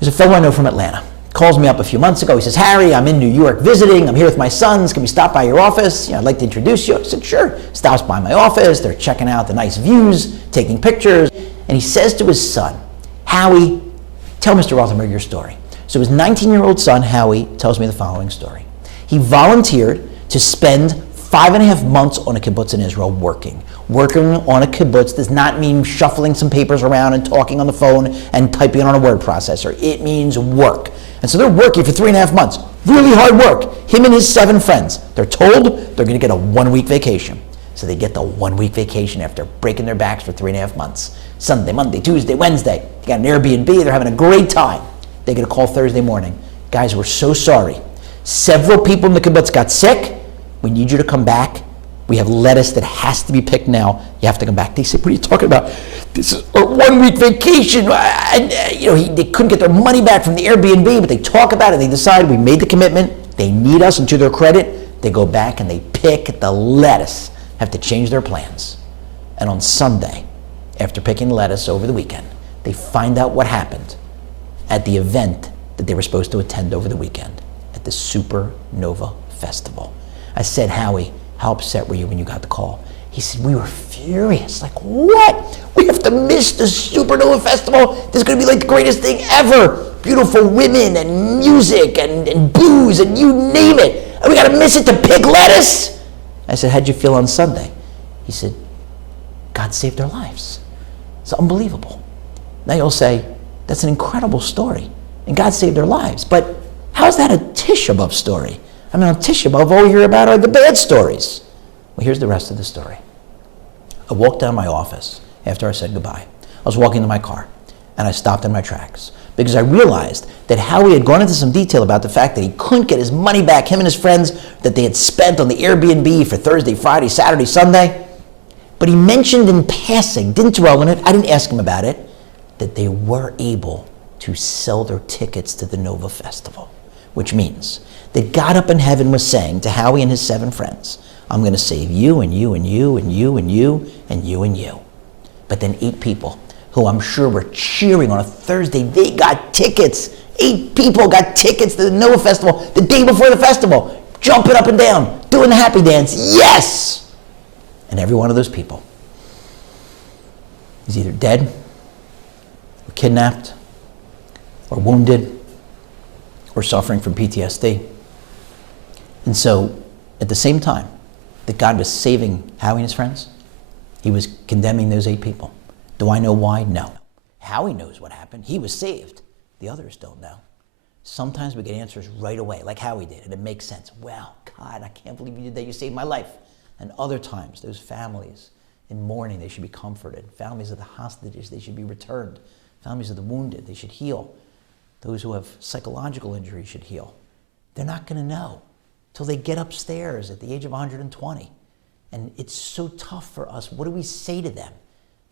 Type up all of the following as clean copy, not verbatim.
There's a fellow I know from Atlanta. Calls me up a few months ago. He says, Harry, I'm in New York visiting. I'm here with my sons. Can we stop by your office? I'd like to introduce you. I said, sure. Stops by my office. They're checking out the nice views, taking pictures. And he says to his son, Howie, tell Mr. Rothenberg your story. So his 19-year-old son, Howie, tells me the following story. He volunteered to spend 5.5 months on a kibbutz in Israel working. Working on a kibbutz does not mean shuffling some papers around and talking on the phone and typing on a word processor. It means work. And so they're working for 3.5 months. Really hard work. Him and his 7 friends. They're told they're going to get a 1-week vacation. So they get the 1-week vacation after breaking their backs for 3.5 months. Sunday, Monday, Tuesday, Wednesday. They got an Airbnb. They're having a great time. They get a call Thursday morning. Guys, we're so sorry. Several people in the kibbutz got sick. We need you to come back. We have lettuce that has to be picked now. You have to come back. They said, what are you talking about? This is a 1-week vacation. They couldn't get their money back from the Airbnb, but they talk about it. They decide we made the commitment. They need us, and to their credit, they go back and they pick the lettuce. Have to change their plans. And on Sunday, after picking lettuce over the weekend, they find out what happened at the event that they were supposed to attend over the weekend at the Supernova Festival. I said, Howie, how upset were you when you got the call? He said, we were furious. Like, what? We have to miss the Supernova Festival? This is going to be like the greatest thing ever. Beautiful women and music and booze and you name it. And we got to miss it to pick lettuce? I said, how'd you feel on Sunday? He said, God saved our lives. It's unbelievable. Now you'll say, that's an incredible story. And God saved our lives. But how's that a Tisha B'Av story? I mean, on Tisha B'Av, all we hear about are the bad stories. Well, here's the rest of the story. I walked down my office after I said goodbye. I was walking to my car, and I stopped in my tracks because I realized that Howie had gone into some detail about the fact that he couldn't get his money back, him and his friends, that they had spent on the Airbnb for Thursday, Friday, Saturday, Sunday. But he mentioned in passing, didn't dwell on it, I didn't ask him about it, that they were able to sell their tickets to the Nova Festival, which means that God up in heaven was saying to Howie and his 7 friends, I'm going to save you and you and you and you and you and you and you. But then 8 people who I'm sure were cheering on a Thursday, they got tickets. 8 people got tickets to the Nova Festival the day before the festival, jumping up and down, doing the happy dance. Yes! And every one of those people is either dead or kidnapped or wounded or suffering from PTSD. And so, at the same time that God was saving Howie and his friends, he was condemning those 8 people. Do I know why? No. Howie knows what happened. He was saved. The others don't know. Sometimes we get answers right away, like Howie did, and it makes sense. Wow, God, I can't believe you did that. You saved my life. And other times, those families in mourning, they should be comforted. Families of the hostages, they should be returned. Families of the wounded, they should heal. Those who have psychological injuries should heal. They're not going to know till they get upstairs at the age of 120. And it's so tough for us. What do we say to them?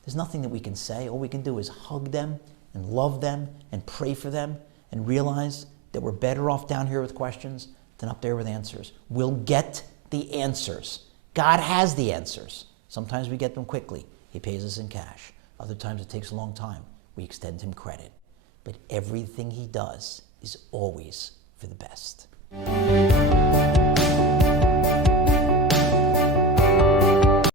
There's nothing that we can say. All we can do is hug them and love them and pray for them and realize that we're better off down here with questions than up there with answers. We'll get the answers. God has the answers. Sometimes we get them quickly. He pays us in cash. Other times it takes a long time. We extend him credit. But everything he does is always for the best.